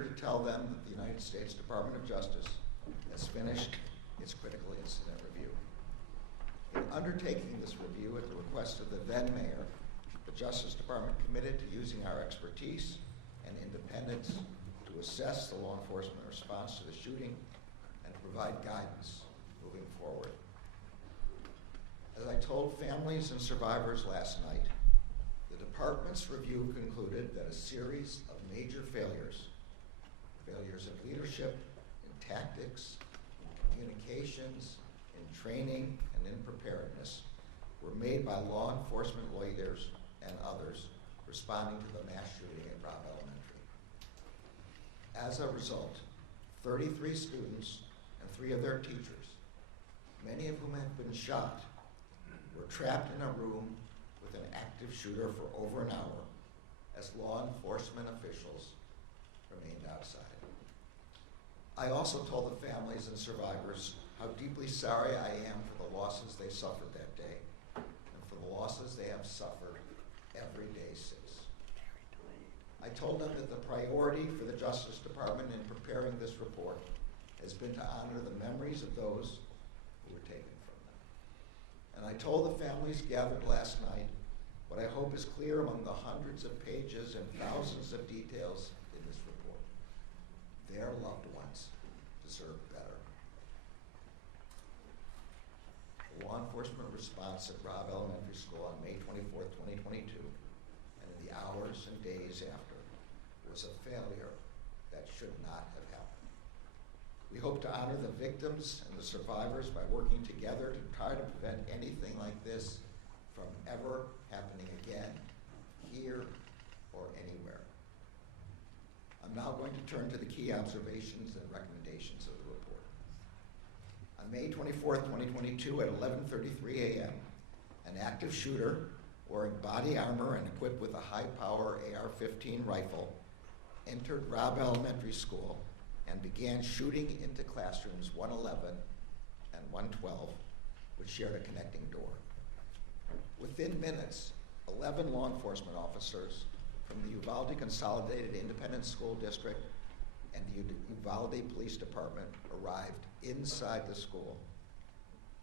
here to tell them that the United States Department of Justice has finished its critical incident review. In undertaking this review at the request of the then mayor, the Justice Department committed to using our expertise and independence to assess the law enforcement response to the shooting and provide guidance moving forward. As I told families and survivors last night, the department's review concluded that a series of major failures in leadership, in tactics, in communications, in training, and in preparedness were made by law enforcement leaders and others responding to the mass shooting at Robb Elementary. As a result, 33 students and 3 of their teachers, many of whom had been shot, were trapped in a room with an active shooter for over an hour as law enforcement officials remained outside. I also told the families and survivors how deeply sorry I am for the losses they suffered that day and for the losses they have suffered every day since. I told them that the priority for the Justice Department in preparing this report has been to honor the memories of those who were taken from them. And I told the families gathered last night what I hope is clear among the hundreds of pages and thousands of details in this report. Their loved ones deserve better. The law enforcement response at Robb Elementary School on May 24th, 2022, and in the hours and days after, was a failure that should not have happened. We hope to honor the victims and the survivors by working together to try to prevent anything like this from ever happening again, here or anywhere. I'm now going to turn to the key observations and recommendations of the report. On May 24th, 2022 at 11:33 a.m., an active shooter wearing body armor and equipped with a high-power AR-15 rifle entered Robb Elementary School and began shooting into classrooms 111 and 112, which shared a connecting door. Within minutes, 11 law enforcement officers from the Uvalde Consolidated Independent School District and the Uvalde Police Department arrived inside the school.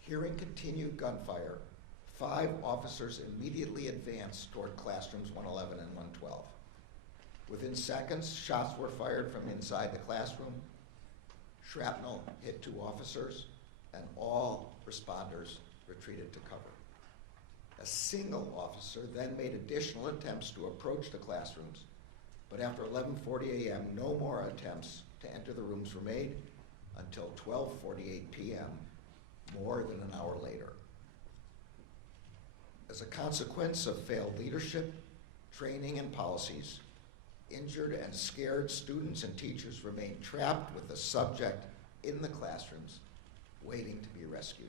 Hearing continued gunfire, 5 officers immediately advanced toward classrooms 111 and 112. Within seconds, shots were fired from inside the classroom. Shrapnel hit 2 officers, and all responders retreated to cover. A single officer then made additional attempts to approach the classrooms, but after 11:40 a.m., no more attempts to enter the rooms were made until 12:48 p.m., more than an hour later. As a consequence of failed leadership, training, and policies, injured and scared students and teachers remained trapped with the subject in the classrooms, waiting to be rescued.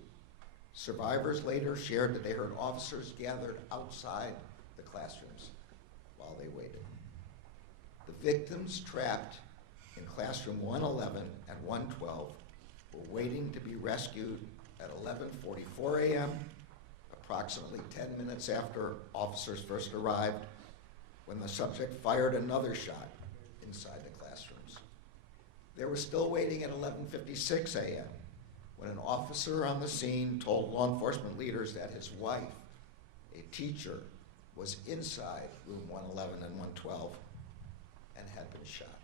Survivors later shared that they heard officers gathered outside the classrooms while they waited. The victims trapped in classroom 111 and 112 were waiting to be rescued at 11:44 a.m., approximately 10 minutes after officers first arrived, when the subject fired another shot inside the classrooms. They were still waiting at 11:56 a.m., when an officer on the scene told law enforcement leaders that his wife, a teacher, was inside room 111 and 112 and had been shot.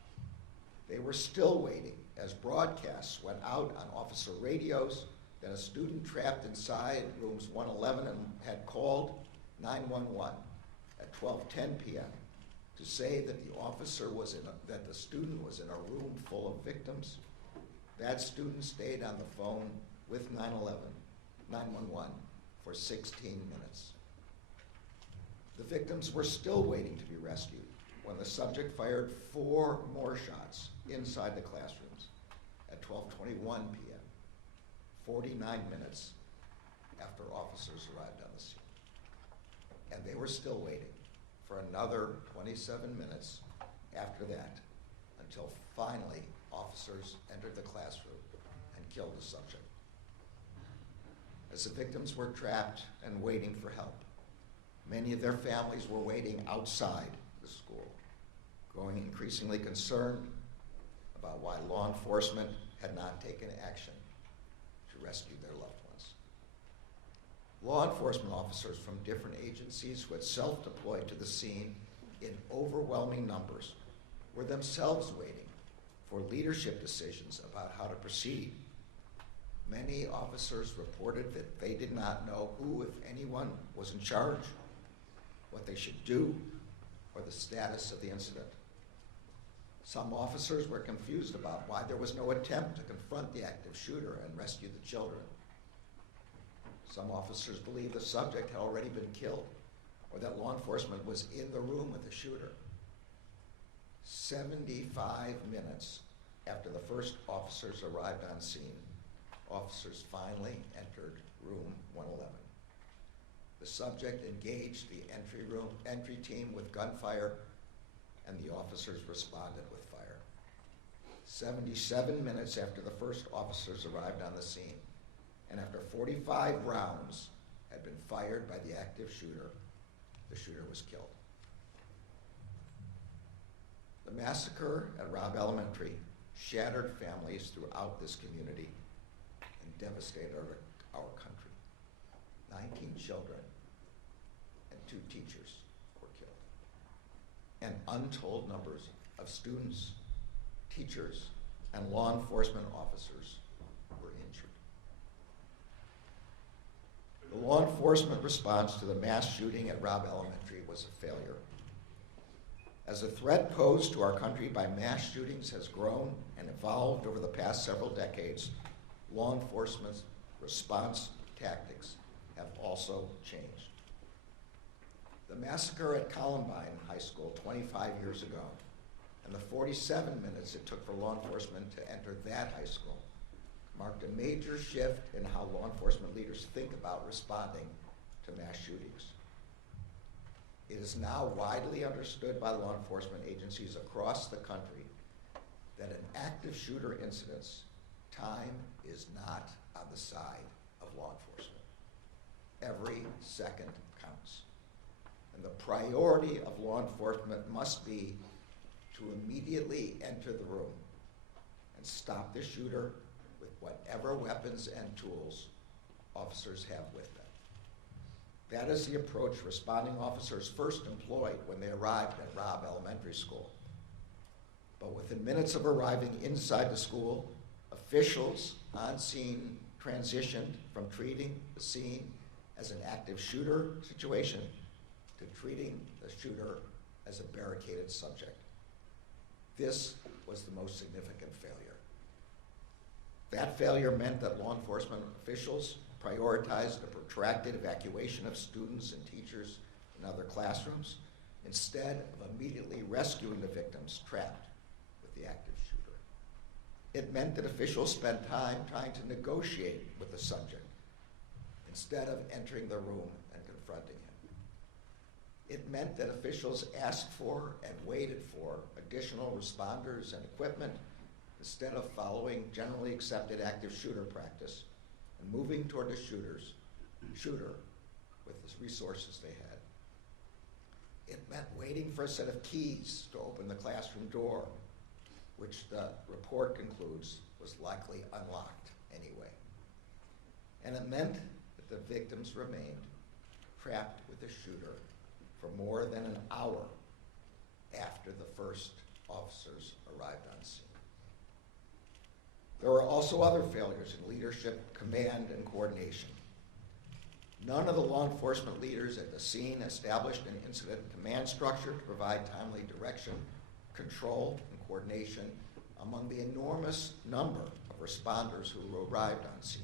They were still waiting as broadcasts went out on officer radios that a student trapped inside rooms 111 and had called 911 at 12:10 p.m. to say that that the student was in a room full of victims. That student stayed on the phone with 911 for 16 minutes. The victims were still waiting to be rescued when the subject fired 4 more shots inside the classrooms at 12:21 p.m., 49 minutes after officers arrived on the scene. And they were still waiting for another 27 minutes after that until finally officers entered the classroom and killed the subject. As the victims were trapped and waiting for help, many of their families were waiting outside the school, growing increasingly concerned about why law enforcement had not taken action to rescue their loved ones. Law enforcement officers from different agencies who had self-deployed to the scene in overwhelming numbers were themselves waiting for leadership decisions about how to proceed. Many officers reported that they did not know who, if anyone, was in charge, what they should do, or the status of the incident. Some officers were confused about why there was no attempt to confront the active shooter and rescue the children. Some officers believed the subject had already been killed, or that law enforcement was in the room with the shooter. 75 minutes after the first officers arrived on scene, officers finally entered room 111. The subject engaged the entry team with gunfire, and the officers responded with fire. 77 minutes after the first officers arrived on the scene, and after 45 rounds had been fired by the active shooter, the shooter was killed. The massacre at Robb Elementary shattered families throughout this community and devastated our country. 19 children and 2 teachers were killed. And untold numbers of students, teachers, and law enforcement officers were injured. The law enforcement response to the mass shooting at Robb Elementary was a failure. As the threat posed to our country by mass shootings has grown and evolved over the past several decades, law enforcement's response tactics have also changed. The massacre at Columbine High School 25 years ago, and the 47 minutes it took for law enforcement to enter that high school, marked a major shift in how law enforcement leaders think about responding to mass shootings. It is now widely understood by law enforcement agencies across the country that in active shooter incidents, time is not on the side of law enforcement. Every second counts. And the priority of law enforcement must be to immediately enter the room and stop the shooter with whatever weapons and tools officers have with them. That is the approach responding officers first employed when they arrived at Robb Elementary School. But within minutes of arriving inside the school, officials on scene transitioned from treating the scene as an active shooter situation to treating the shooter as a barricaded subject. This was the most significant failure. That failure meant that law enforcement officials prioritized the protracted evacuation of students and teachers in other classrooms instead of immediately rescuing the victims trapped with the active shooter. It meant that officials spent time trying to negotiate with the subject instead of entering the room and confronting him. It meant that officials asked for and waited for additional responders and equipment instead of following generally accepted active shooter practice and moving toward the shooter with the resources they had. It meant waiting for a set of keys to open the classroom door, which the report concludes was likely unlocked anyway. And it meant that the victims remained trapped with the shooter for more than an hour after the first officers arrived on scene. There were also other failures in leadership, command, and coordination. None of the law enforcement leaders at the scene established an incident command structure to provide timely direction, control, and coordination among the enormous number of responders who arrived on scene.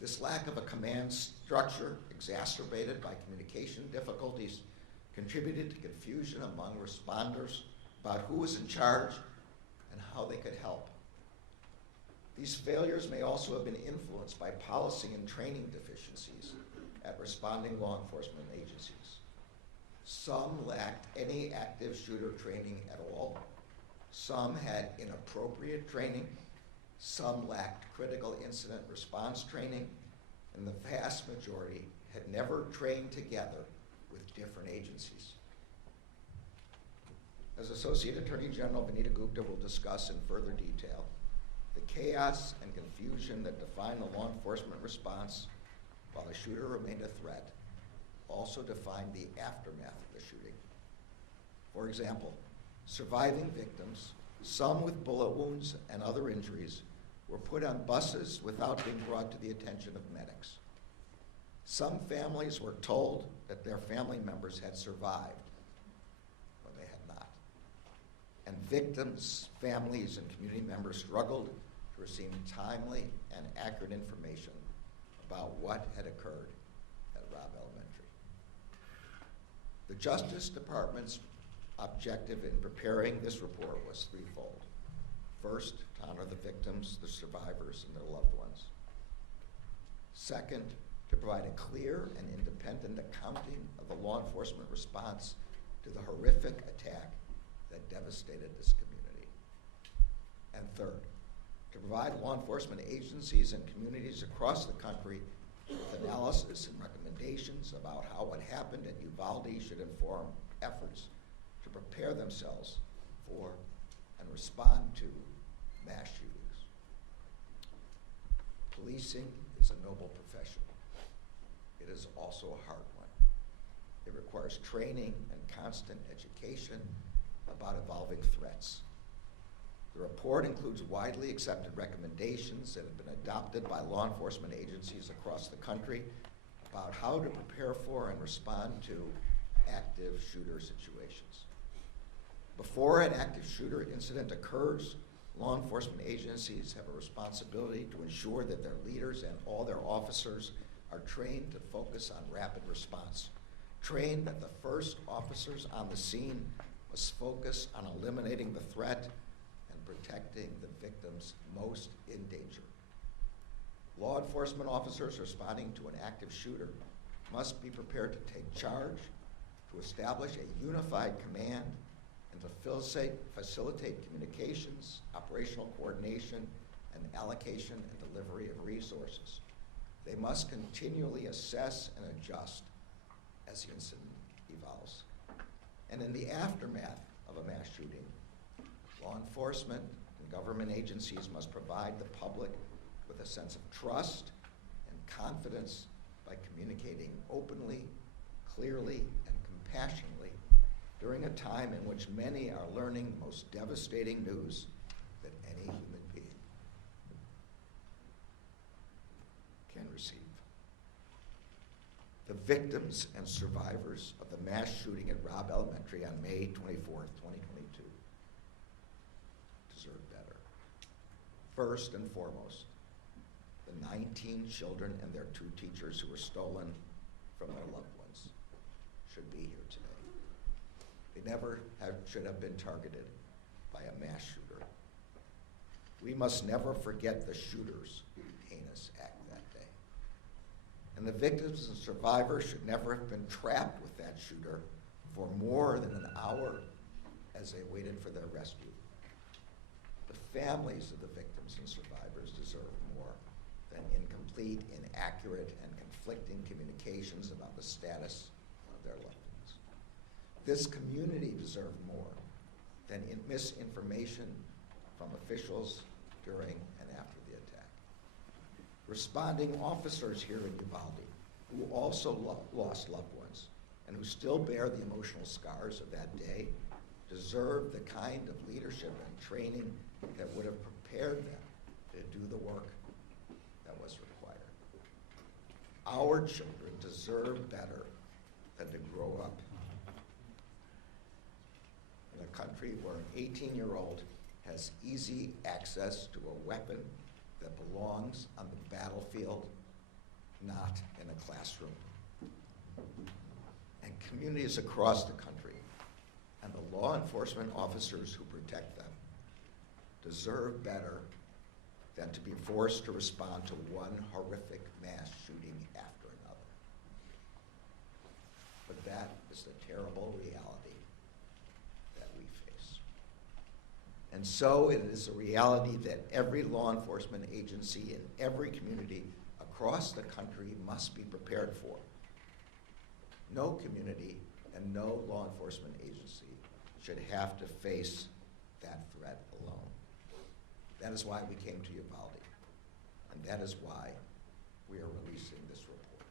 This lack of a command structure, exacerbated by communication difficulties, contributed to confusion among responders about who was in charge and how they could help. These failures may also have been influenced by policy and training deficiencies at responding law enforcement agencies. Some lacked any active shooter training at all. Some had inappropriate training. Some lacked critical incident response training. And the vast majority had never trained together with different agencies. As Associate Attorney General Benita Gupta will discuss in further detail, the chaos and confusion that define the law enforcement response while the shooter remained a threat also defined the aftermath of the shooting. For example, surviving victims, some with bullet wounds and other injuries, were put on buses without being brought to the attention of medics. Some families were told that their family members had survived when they had not. And victims, families, and community members struggled to receive timely and accurate information about what had occurred at Robb Elementary. The Justice Department's objective in preparing this report was threefold. First, to honor the victims, the survivors, and their loved ones. Second, to provide a clear and independent accounting of the law enforcement response to the horrific attack that devastated this community. And third, to provide law enforcement agencies and communities across the country with analysis and recommendations about how what happened at Uvalde should inform efforts to prepare themselves for and respond to mass shootings. Policing is a noble profession. It is also a hard one. It requires training and constant education about evolving threats. The report includes widely accepted recommendations that have been adopted by law enforcement agencies across the country about how to prepare for and respond to active shooter situations. Before an active shooter incident occurs, law enforcement agencies have a responsibility to ensure that their leaders and all their officers are trained to focus on rapid response, trained that the first officers on the scene must focus on eliminating the threat and protecting the victims most in danger. Law enforcement officers responding to an active shooter must be prepared to take charge, to establish a unified command, and to facilitate communications, operational coordination, and allocation and delivery of resources. They must continually assess and adjust as the incident evolves. And in the aftermath of a mass shooting, law enforcement and government agencies must provide the public with a sense of trust and confidence by communicating openly, clearly, and compassionately during a time in which many are learning the most devastating news that any human being can receive. The victims and survivors of the mass shooting at Robb Elementary on May 24th, 2022 deserve better. First and foremost, the 19 children and their 2 teachers who were stolen from their loved ones should be here today. They never should have been targeted by a mass shooter. We must never forget the shooter's heinous act that day. And the victims and survivors should never have been trapped with that shooter for more than an hour as they waited for their rescue. The families of the victims and survivors deserve more than incomplete, inaccurate, and conflicting communications about the status of their loved ones. This community deserved more than misinformation from officials during and after the attack. Responding officers here in Uvalde, who also lost loved ones and who still bear the emotional scars of that day, deserve the kind of leadership and training that would have prepared them to do the work that was required. Our children deserve better than to grow up in a country where an 18-year-old has easy access to a weapon that belongs on the battlefield, not in a classroom. And communities across the country and the law enforcement officers who protect them deserve better than to be forced to respond to one horrific mass shooting after another. But that is the terrible reality that we face. And so it is a reality that every law enforcement agency in every community across the country must be prepared for. No community and no law enforcement agency should have to face that threat alone. That is why we came to Uvalde, and that is why we are releasing this report.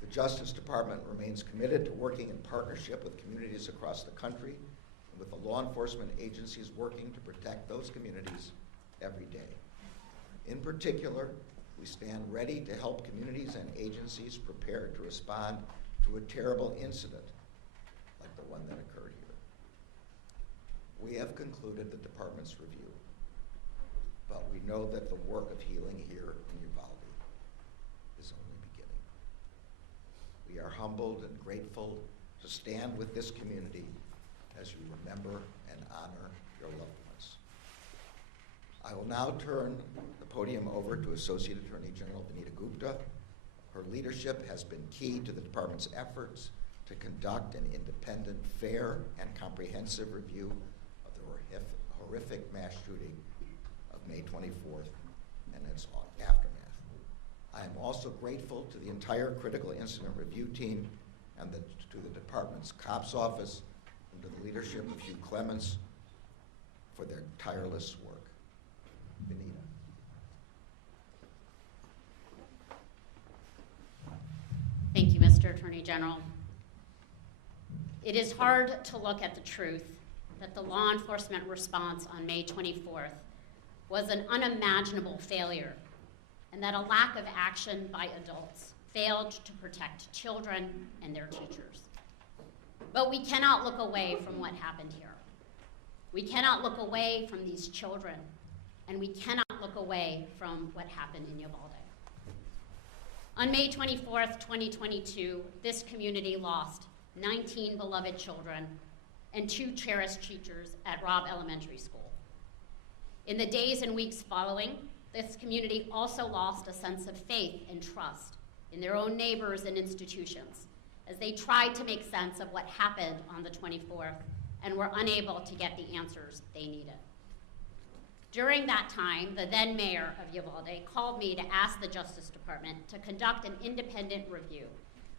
The Justice Department remains committed to working in partnership with communities across the country and with the law enforcement agencies working to protect those communities every day. In particular, we stand ready to help communities and agencies prepared to respond to a terrible incident like the one that occurred here. We have concluded the department's review, but we know that the work of healing here in Uvalde is only beginning. We are humbled and grateful to stand with this community as you remember and honor your loved ones. I will now turn the podium over to Associate Attorney General Vanita Gupta. Her leadership has been key to the department's efforts to conduct an independent, fair, and comprehensive review of the horrific mass shooting of May 24th and its aftermath. I am also grateful to the entire Critical Incident Review team and to the department's COPS office and to the leadership of Hugh Clements for their tireless work. Vanita. Thank you, Mr. Attorney General. It is hard to look at the truth that the law enforcement response on May 24th was an unimaginable failure, and that a lack of action by adults failed to protect children and their teachers. But we cannot look away from what happened here. We cannot look away from these children, and we cannot look away from what happened in Uvalde. On May 24th, 2022, this community lost 19 beloved children and 2 cherished teachers at Robb Elementary School. In the days and weeks following, this community also lost a sense of faith and trust in their own neighbors and institutions as they tried to make sense of what happened on the 24th and were unable to get the answers they needed. During that time, the then mayor of Uvalde called me to ask the Justice Department to conduct an independent review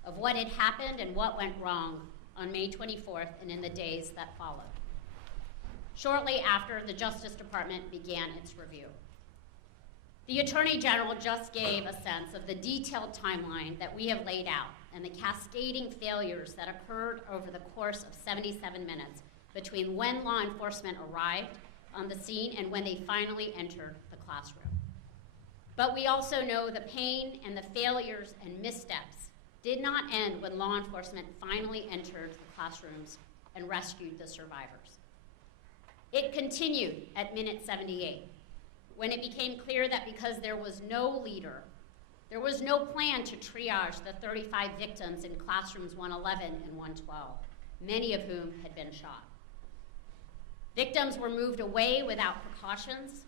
of what had happened and what went wrong on May 24th and in the days that followed. Shortly after, the Justice Department began its review. The Attorney General just gave a sense of the detailed timeline that we have laid out and the cascading failures that occurred over the course of 77 minutes between when law enforcement arrived on the scene and when they finally entered the classroom. But we also know the pain and the failures and missteps did not end when law enforcement finally entered the classrooms and rescued the survivors. It continued at minute 78, when it became clear that because there was no leader, there was no plan to triage the 35 victims in classrooms 111 and 112, many of whom had been shot. Victims were moved away without precautions.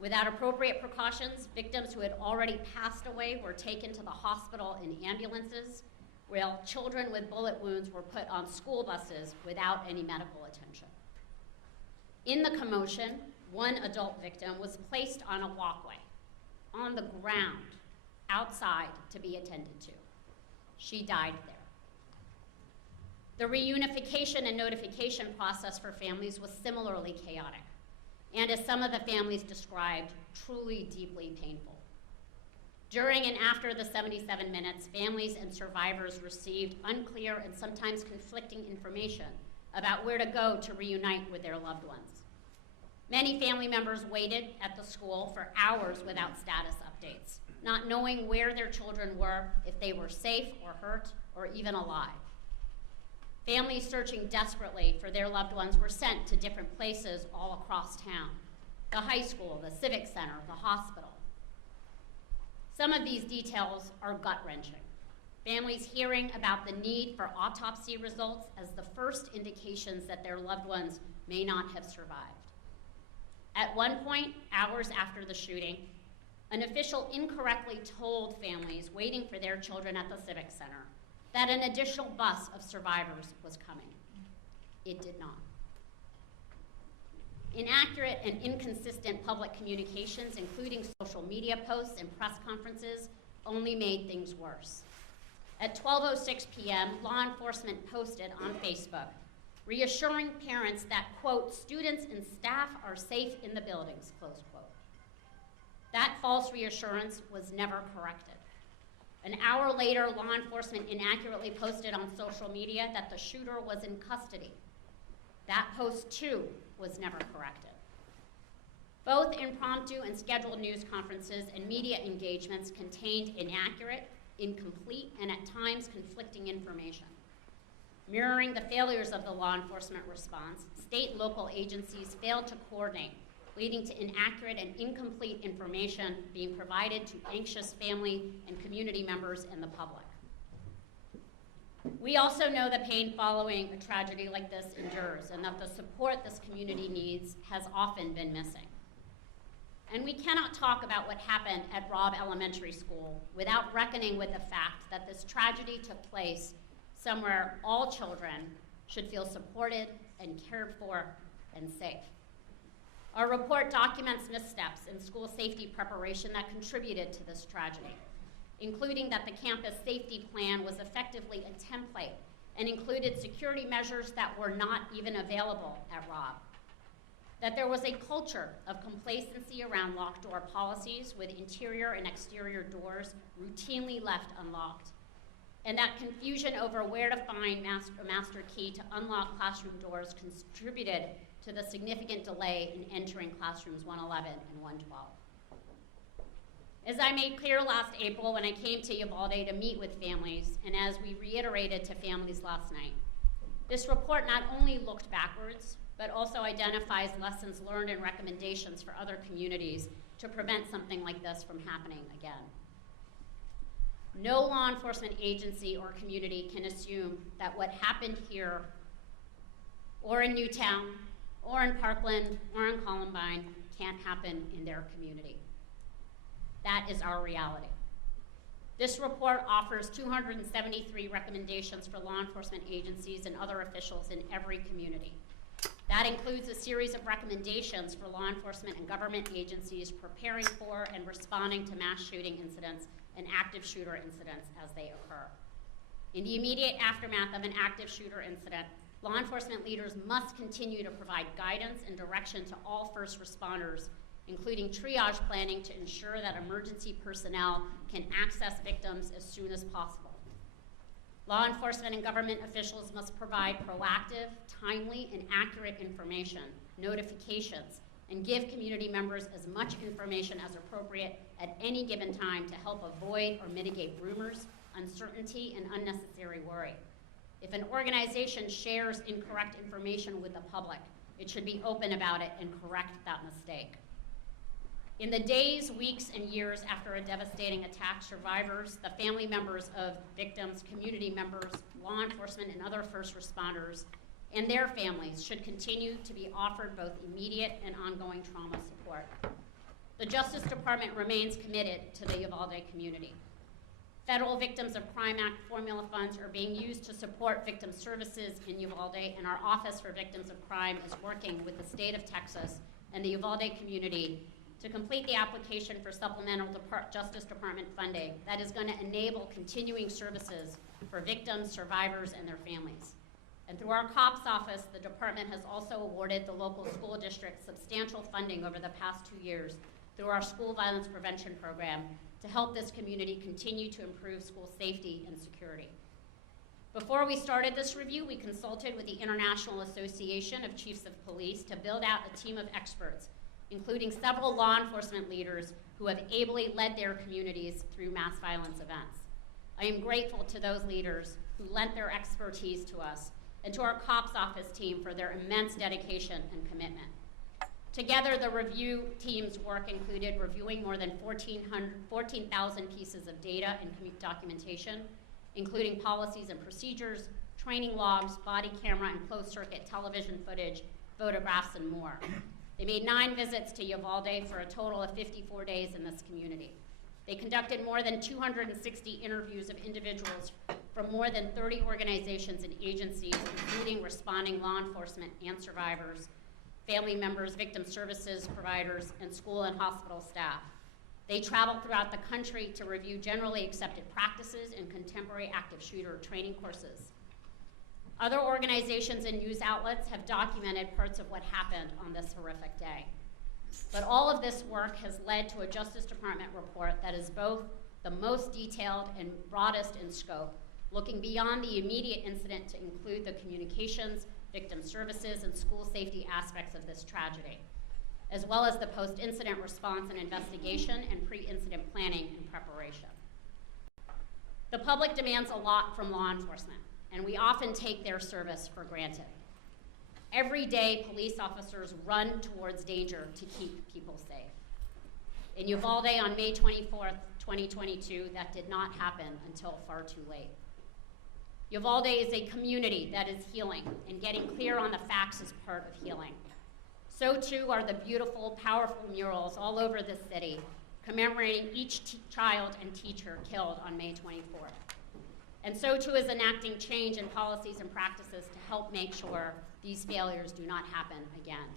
Without appropriate precautions, victims who had already passed away were taken to the hospital in ambulances, while children with bullet wounds were put on school buses without any medical attention. In the commotion, one adult victim was placed on a walkway, on the ground, outside to be attended to. She died there. The reunification and notification process for families was similarly chaotic, and as some of the families described, truly deeply painful. During and after the 77 minutes, families and survivors received unclear and sometimes conflicting information about where to go to reunite with their loved ones. Many family members waited at the school for hours without status updates, not knowing where their children were, if they were safe or hurt or even alive. Families searching desperately for their loved ones were sent to different places all across town: the high school, the civic center, the hospital. Some of these details are gut-wrenching. Families hearing about the need for autopsy results as the first indications that their loved ones may not have survived. At one point, hours after the shooting, an official incorrectly told families waiting for their children at the civic center that an additional bus of survivors was coming. It did not. Inaccurate and inconsistent public communications, including social media posts and press conferences, only made things worse. At 12:06 p.m., law enforcement posted on Facebook reassuring parents that, quote, students and staff are safe in the buildings, close quote. That false reassurance was never corrected. An hour later, law enforcement inaccurately posted on social media that the shooter was in custody. That post, too, was never corrected. Both impromptu and scheduled news conferences and media engagements contained inaccurate, incomplete, and at times conflicting information. Mirroring the failures of the law enforcement response, state and local agencies failed to coordinate, leading to inaccurate and incomplete information being provided to anxious family and community members and the public. We also know the pain following a tragedy like this endures, and that the support this community needs has often been missing. And we cannot talk about what happened at Robb Elementary School without reckoning with the fact that this tragedy took place somewhere all children should feel supported and cared for and safe. Our report documents missteps in school safety preparation that contributed to this tragedy, including that the campus safety plan was effectively a template and included security measures that were not even available at Robb. That there was a culture of complacency around locked door policies with interior and exterior doors routinely left unlocked, and that confusion over where to find a master key to unlock classroom doors contributed to the significant delay in entering classrooms 111 and 112. As I made clear last April when I came to Uvalde to meet with families, and as we reiterated to families last night, this report not only looked backwards, but also identifies lessons learned and recommendations for other communities to prevent something like this from happening again. No law enforcement agency or community can assume that what happened here, or in Newtown, or in Parkland, or in Columbine can't happen in their community. That is our reality. This report offers 273 recommendations for law enforcement agencies and other officials in every community. That includes a series of recommendations for law enforcement and government agencies preparing for and responding to mass shooting incidents and active shooter incidents as they occur. In the immediate aftermath of an active shooter incident, law enforcement leaders must continue to provide guidance and direction to all first responders, including triage planning to ensure that emergency personnel can access victims as soon as possible. Law enforcement and government officials must provide proactive, timely, and accurate information, notifications, and give community members as much information as appropriate at any given time to help avoid or mitigate rumors, uncertainty, and unnecessary worry. If an organization shares incorrect information with the public, it should be open about it and correct that mistake. In the days, weeks, and years after a devastating attack, survivors, the family members of victims, community members, law enforcement, and other first responders, and their families should continue to be offered both immediate and ongoing trauma support. The Justice Department remains committed to the Uvalde community. Federal Victims of Crime Act formula funds are being used to support victim services in Uvalde, and our Office for Victims of Crime is working with the state of Texas and the Uvalde community to complete the application for supplemental Justice Department funding that is going to enable continuing services for victims, survivors, and their families. And through our COPS office, the department has also awarded the local school district substantial funding over the past 2 years through our school violence prevention program to help this community continue to improve school safety and security. Before we started this review, we consulted with the International Association of Chiefs of Police to build out a team of experts, including several law enforcement leaders who have ably led their communities through mass violence events. I am grateful to those leaders who lent their expertise to us and to our COPS office team for their immense dedication and commitment. Together, the review team's work included reviewing more than 14,000 pieces of data and documentation, including policies and procedures, training logs, body camera and closed-circuit television footage, photographs, and more. They made 9 visits to Uvalde for a total of 54 days in this community. They conducted more than 260 interviews of individuals from more than 30 organizations and agencies, including responding law enforcement and survivors, family members, victim services providers, and school and hospital staff. They traveled throughout the country to review generally accepted practices and contemporary active shooter training courses. Other organizations and news outlets have documented parts of what happened on this horrific day. But all of this work has led to a Justice Department report that is both the most detailed and broadest in scope, looking beyond the immediate incident to include the communications, victim services, and school safety aspects of this tragedy, as well as the post-incident response and investigation and pre-incident planning and preparation. The public demands a lot from law enforcement, and we often take their service for granted. Every day, police officers run towards danger to keep people safe. In Uvalde on May 24th, 2022, that did not happen until far too late. Uvalde is a community that is healing, and getting clear on the facts is part of healing. So too are the beautiful, powerful murals all over the city, commemorating each child and teacher killed on May 24th. And so too is enacting change in policies and practices to help make sure these failures do not happen again.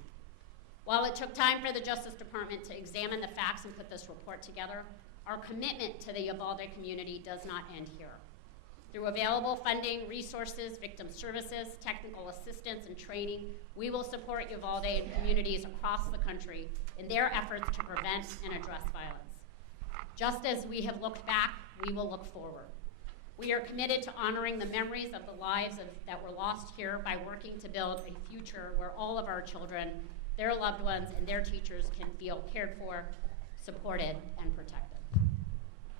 While it took time for the Justice Department to examine the facts and put this report together, our commitment to the Uvalde community does not end here. Through available funding, resources, victim services, technical assistance, and training, we will support Uvalde and communities across the country in their efforts to prevent and address violence. Just as we have looked back, we will look forward. We are committed to honoring the memories of the lives that were lost here by working to build a future where all of our children, their loved ones, and their teachers can feel cared for, supported, and protected.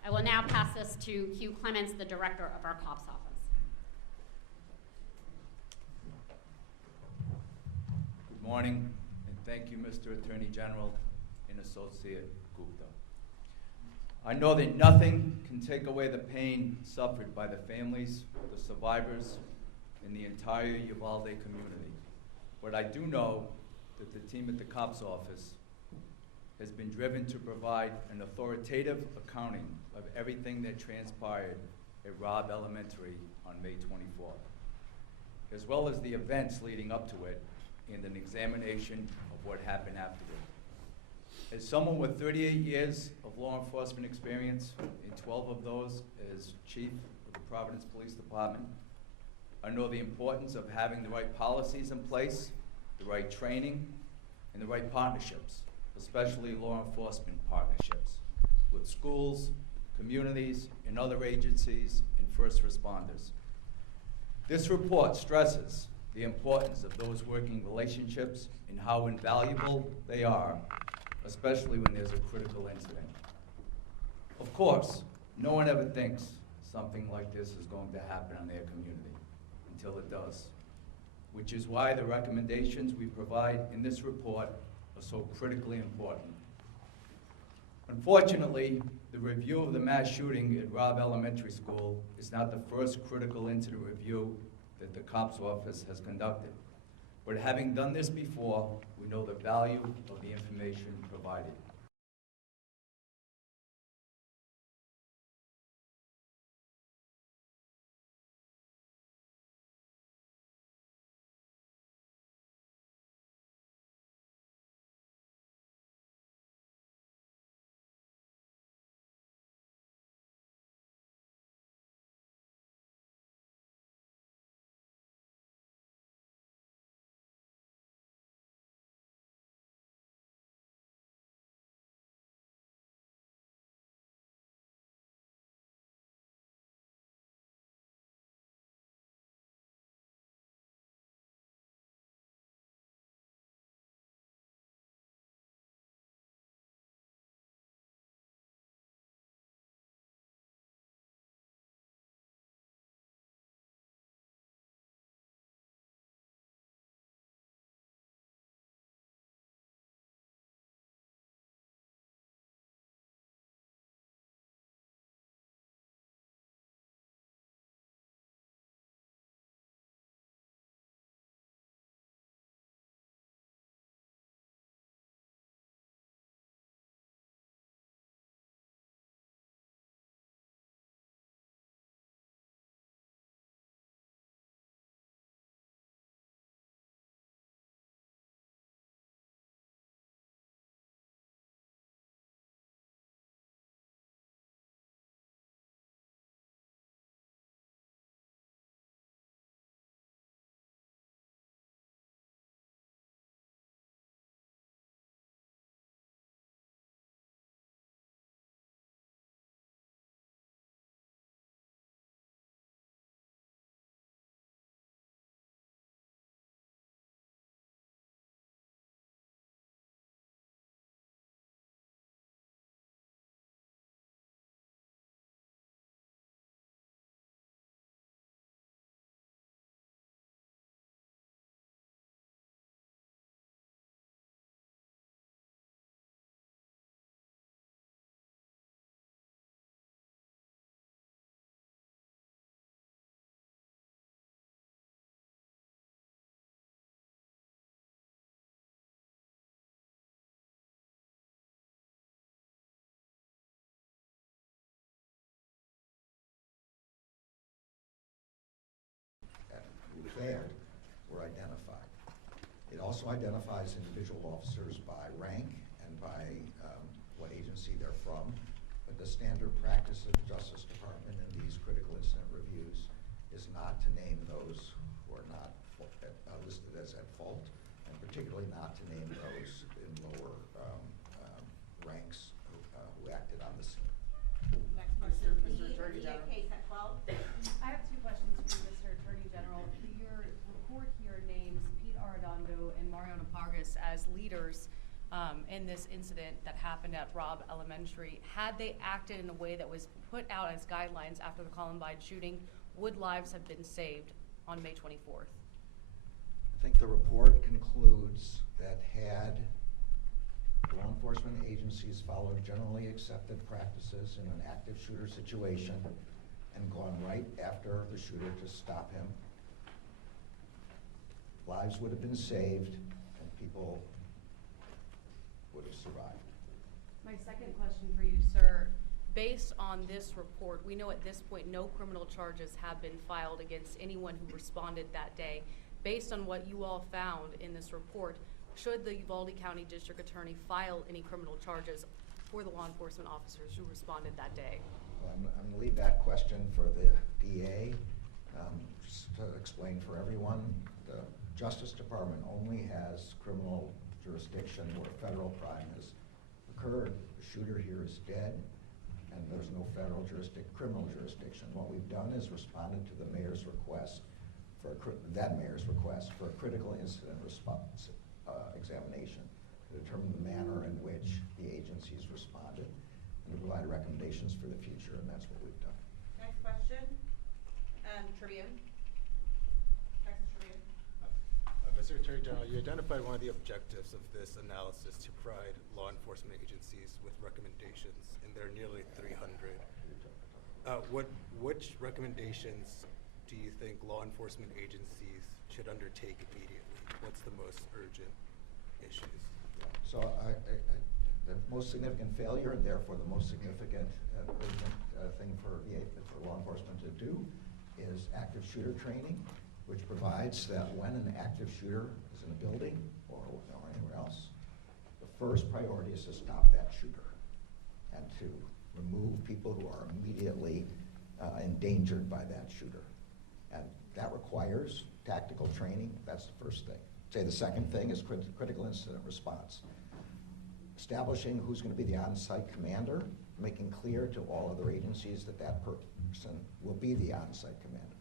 I will now pass this to Hugh Clements, the director of our COPS office. Good morning, and thank you, Mr. Attorney General and Associate Gupta. I know that nothing can take away the pain suffered by the families, the survivors, and the entire Uvalde community. But I do know that the team at the COPS office has been driven to provide an authoritative accounting of everything that transpired at Robb Elementary on May 24th, as well as the events leading up to it and an examination of what happened afterward. As someone with 38 years of law enforcement experience, and 12 of those as chief of the Providence Police Department, I know the importance of having the right policies in place, the right training, and the right partnerships, especially law enforcement partnerships with schools, communities, and other agencies and first responders. This report stresses the importance of those working relationships and how invaluable they are, especially when there's a critical incident. Of course, no one ever thinks something like this is going to happen in their community until it does, which is why the recommendations we provide in this report are so critically important. Unfortunately, the review of the mass shooting at Robb Elementary School is not the first critical incident review that the COPS office has conducted. But having done this before, we know the value of the information provided. also identifies individual officers by rank and by what agency they're from. But the standard practice of the Justice Department in these critical incident reviews is not to name those who are not listed as at fault, and particularly not to name those in lower ranks who acted on the scene. Next question, Mr. Attorney General. case at 12. I have two questions for you, Mr. Attorney General. Your report here names Pete Arredondo and Mariano Pargas as leaders in this incident that happened at Robb Elementary. Had they acted in a way that was put out as guidelines after the Columbine shooting, would lives have been saved on May 24th? I think the report concludes that had law enforcement agencies followed generally accepted practices in an active shooter situation and gone right after the shooter to stop him, lives would have been saved and people would have survived. My second question for you, sir. Based on this report, we know at this point no criminal charges have been filed against anyone who responded that day. Based on what you all found in this report, should the Uvalde County District Attorney file any criminal charges for the law enforcement officers who responded that day? Well, I'm going to leave that question for the DA. Just to explain for everyone, the Justice Department only has criminal jurisdiction where federal crime has occurred. The shooter here is dead, and there's no federal criminal jurisdiction. What we've done is responded to the mayor's request that mayor's request for a critical incident response examination to determine the manner in which the agencies responded and to provide recommendations for the future, and that's what we've done. Next question, Tribune. Texas Tribune. Mr. Attorney General, you identified one of the objectives of this analysis to provide law enforcement agencies with recommendations, and there are nearly 300. Which recommendations do you think law enforcement agencies should undertake immediately? What's the most urgent issues? So the most significant failure, and therefore the most significant urgent thing for law enforcement to do, is active shooter training, which provides that when an active shooter is in a building or anywhere else, the first priority is to stop that shooter and to remove people who are immediately endangered by that shooter. And that requires tactical training. That's the first thing. Say the second thing is critical incident response. Establishing who's going to be the on-site commander, making clear to all other agencies that that person will be the on-site commander.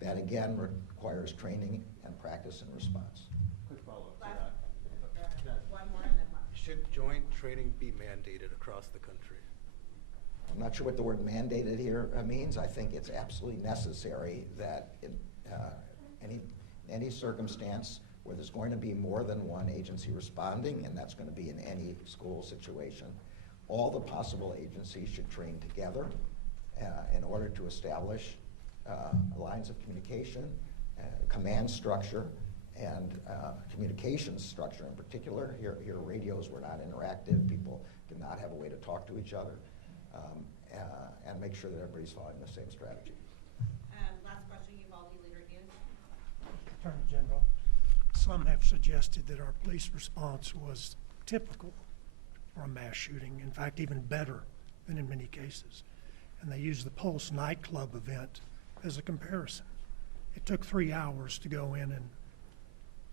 That again requires training and practice and response. Quick follow-up to Last, that. one more and then last. Should joint training be mandated across the country? I'm not sure what the word mandated here means. I think it's absolutely necessary that in any circumstance where there's going to be more than one agency responding, and that's going to be in any school situation, all the possible agencies should train together in order to establish lines of communication, command structure, and communications structure in particular. Here radios were not interactive. People did not have a way to talk to each other. And make sure that everybody's following the same strategy. Last question, Uvalde Leader News. Attorney General, some have suggested that our police response was typical for a mass shooting, in fact, even better than in many cases. And they used the Pulse nightclub event as a comparison. It took 3 hours to go in and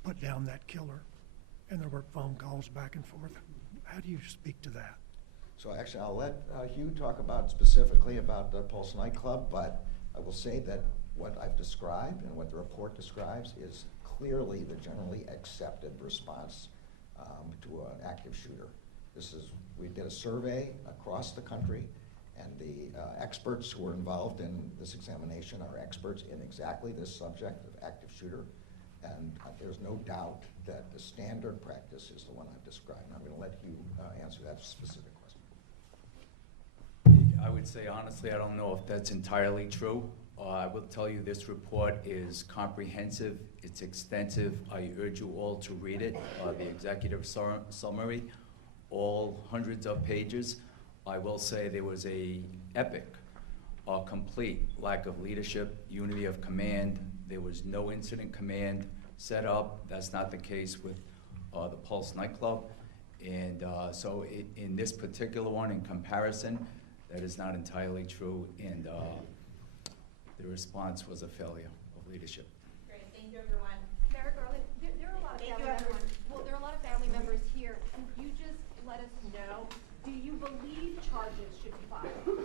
put down that killer, and there were phone calls back and forth. How do you speak to that? So actually, I'll let Hugh talk about specifically about the Pulse nightclub, but I will say that what I've described and what the report describes is clearly the generally accepted response to an active shooter. We did a survey across the country, and the experts who were involved in this examination are experts in exactly this subject of active shooter, and there's no doubt that the standard practice is the one I've described. And I'm going to let Hugh answer that specific question. I would say honestly, I don't know if that's entirely true. I will tell you this report is comprehensive, it's extensive. I urge you all to read it, the executive summary, all hundreds of pages. I will say there was a epic, complete lack of leadership, unity of command. There was no incident command set up. That's not the case with the Pulse nightclub. And so in this particular one, in comparison, that is not entirely true, and the response was a failure of leadership. Great, thank you, everyone. Mayor Garland, there are a lot of Thank family you, members. everyone. Well, there are a lot of family members here. Can you just let us know, do you believe charges should be filed?